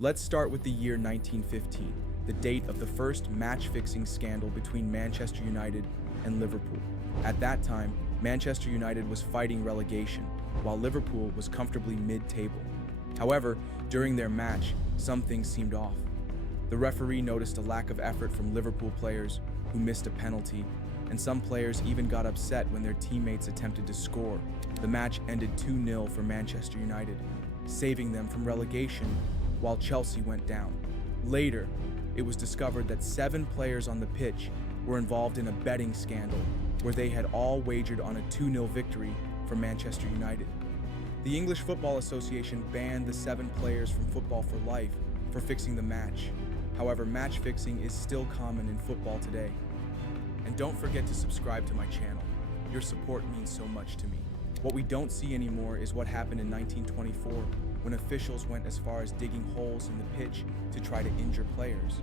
Let's start with the year 1915, the date of the first match-fixing scandal between Manchester United and Liverpool. At that time, Manchester United was fighting relegation, while Liverpool was comfortably mid-table. However, during their match, some things seemed off. The referee noticed a lack of effort from Liverpool players who missed a penalty, and some players even got upset when their teammates attempted to score. The match ended 2-0 for Manchester United, saving them from relegation while Chelsea went down. Later, it was discovered that 7 players on the pitch were involved in a betting scandal where they had all wagered on a 2-0 victory for Manchester United. The English Football Association banned the 7 players from football for life for fixing the match. However, match fixing is still common in football today. And don't forget to subscribe to my channel. Your support means so much to me. What we don't see anymore is what happened in 1924 when officials went as far as digging holes in the pitch to try to injure players.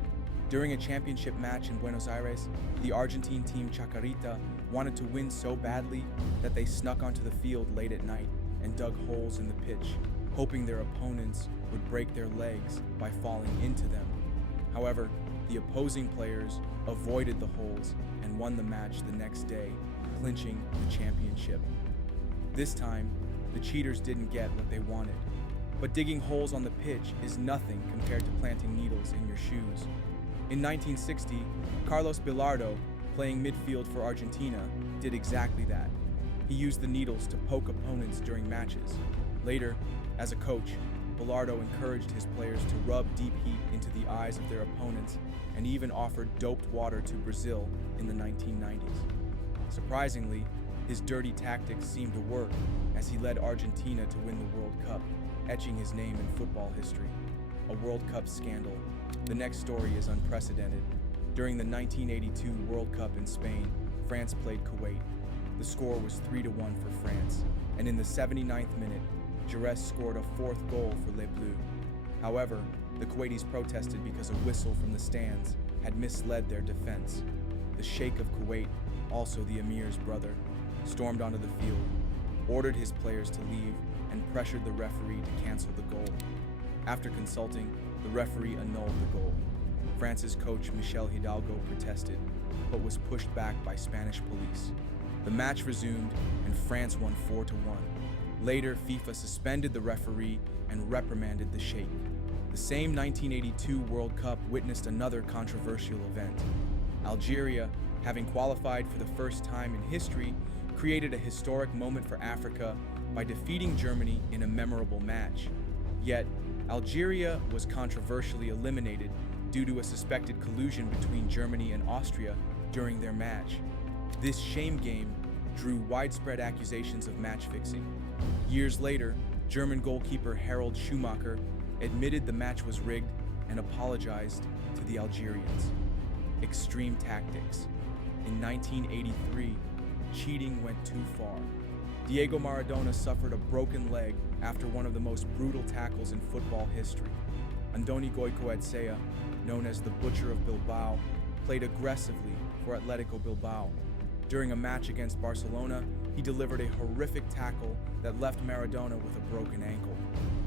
During a championship match in Buenos Aires, the Argentine team Chacarita wanted to win so badly that they snuck onto the field late at night and dug holes in the pitch, hoping their opponents would break their legs by falling into them. However, the opposing players avoided the holes and won the match the next day, clinching the championship. This time, the cheaters didn't get what they wanted. But digging holes on the pitch is nothing compared to planting needles in your shoes. In 1960, Carlos Bilardo, playing midfield for Argentina, did exactly that. He used the needles to poke opponents during matches. Later, as a coach, Bilardo encouraged his players to rub deep heat into the eyes of their opponents and even offered doped water to Brazil in the 1990s. Surprisingly, his dirty tactics seemed to work as he led Argentina to win the World Cup, etching his name in football history. A World Cup scandal. The next story is unprecedented. During the 1982 World Cup in Spain, France played Kuwait. The score was 3-1 for France, and in the 79th minute, Jerez scored a 4th goal for Les Bleus. However, the Kuwaitis protested because a whistle from the stands had misled their defense. The Sheikh of Kuwait, also the Emir's brother, stormed onto the field, ordered his players to leave, and pressured the referee to cancel the goal. After consulting, the referee annulled the goal. France's coach Michel Hidalgo protested, but was pushed back by Spanish police. The match resumed, and France won 4-1. Later, FIFA suspended the referee and reprimanded the Sheikh. The same 1982 World Cup witnessed another controversial event. Algeria, having qualified for the first time in history, created a historic moment for Africa by defeating Germany in a memorable match. Yet, Algeria was controversially eliminated due to a suspected collusion between Germany and Austria during their match. This shame game drew widespread accusations of match fixing. Years later, German goalkeeper Harald Schumacher admitted the match was rigged and apologized to the Algerians. Extreme tactics. In 1983, cheating went too far. Diego Maradona suffered a broken leg after one of the most brutal tackles in football history. Andoni Goicoechea, known as the Butcher of Bilbao, played aggressively for Atletico Bilbao. During a match against Barcelona, he delivered a horrific tackle that left Maradona with a broken ankle.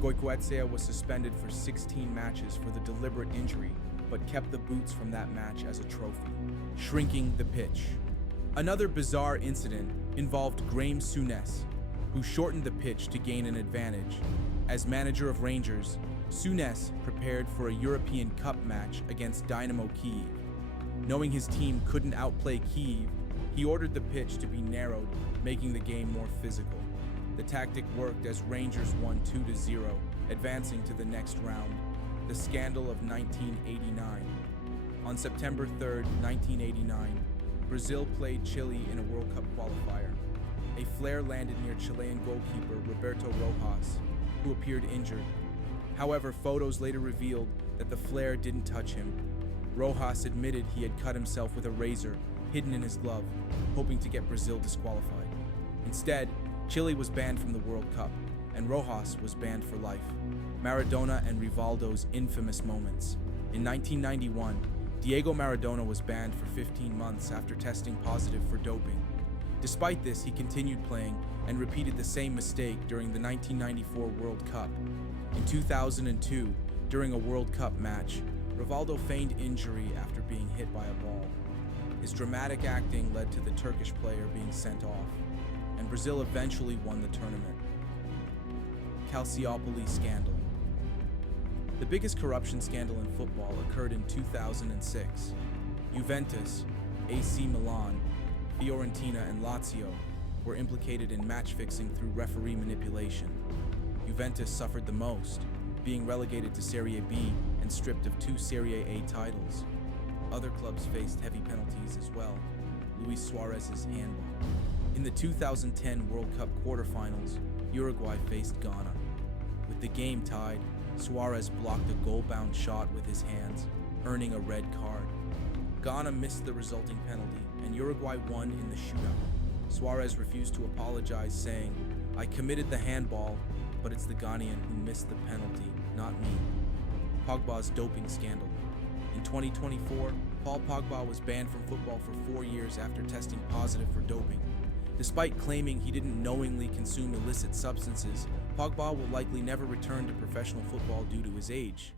Goicoechea was suspended for 16 matches for the deliberate injury, but kept the boots from that match as a trophy. Shrinking the pitch. Another bizarre incident involved Graeme Souness, who shortened the pitch to gain an advantage. As manager of Rangers, Souness prepared for a European Cup match against Dynamo Kyiv. Knowing his team couldn't outplay Kyiv, he ordered the pitch to be narrowed, making the game more physical. The tactic worked as Rangers won 2-0, advancing to the next round. The scandal of 1989. On September 3, 1989, Brazil played Chile in a World Cup qualifier. A flare landed near Chilean goalkeeper Roberto Rojas, who appeared injured. However, photos later revealed that the flare didn't touch him. Rojas admitted he had cut himself with a razor hidden in his glove, hoping to get Brazil disqualified. Instead, Chile was banned from the World Cup, and Rojas was banned for life. Maradona and Rivaldo's infamous moments. In 1991, Diego Maradona was banned for 15 months after testing positive for doping. Despite this, he continued playing and repeated the same mistake during the 1994 World Cup. In 2002, During a World Cup match, Rivaldo feigned injury after being hit by a ball. His dramatic acting led to the Turkish player being sent off, and Brazil eventually won the tournament. Calciopoli scandal. The biggest corruption scandal in football occurred in 2006. Juventus, AC Milan, Fiorentina, and Lazio were implicated in match fixing through referee manipulation. Juventus suffered the most, being relegated to Serie B and stripped of 2 Serie A titles. Other clubs faced heavy penalties as well. Luis Suarez's handball. In the 2010 World Cup quarterfinals, Uruguay faced Ghana. With the game tied, Suarez blocked a goal-bound shot with his hands, earning a red card. Ghana missed the resulting penalty, and Uruguay won in the shootout. Suarez refused to apologize, saying, "I committed the handball, but it's the Ghanaian who missed the penalty, not me." Pogba's doping scandal. In 2024, Paul Pogba was banned from football for 4 years after testing positive for doping. Despite claiming he didn't knowingly consume illicit substances, Pogba will likely never return to professional football due to his age.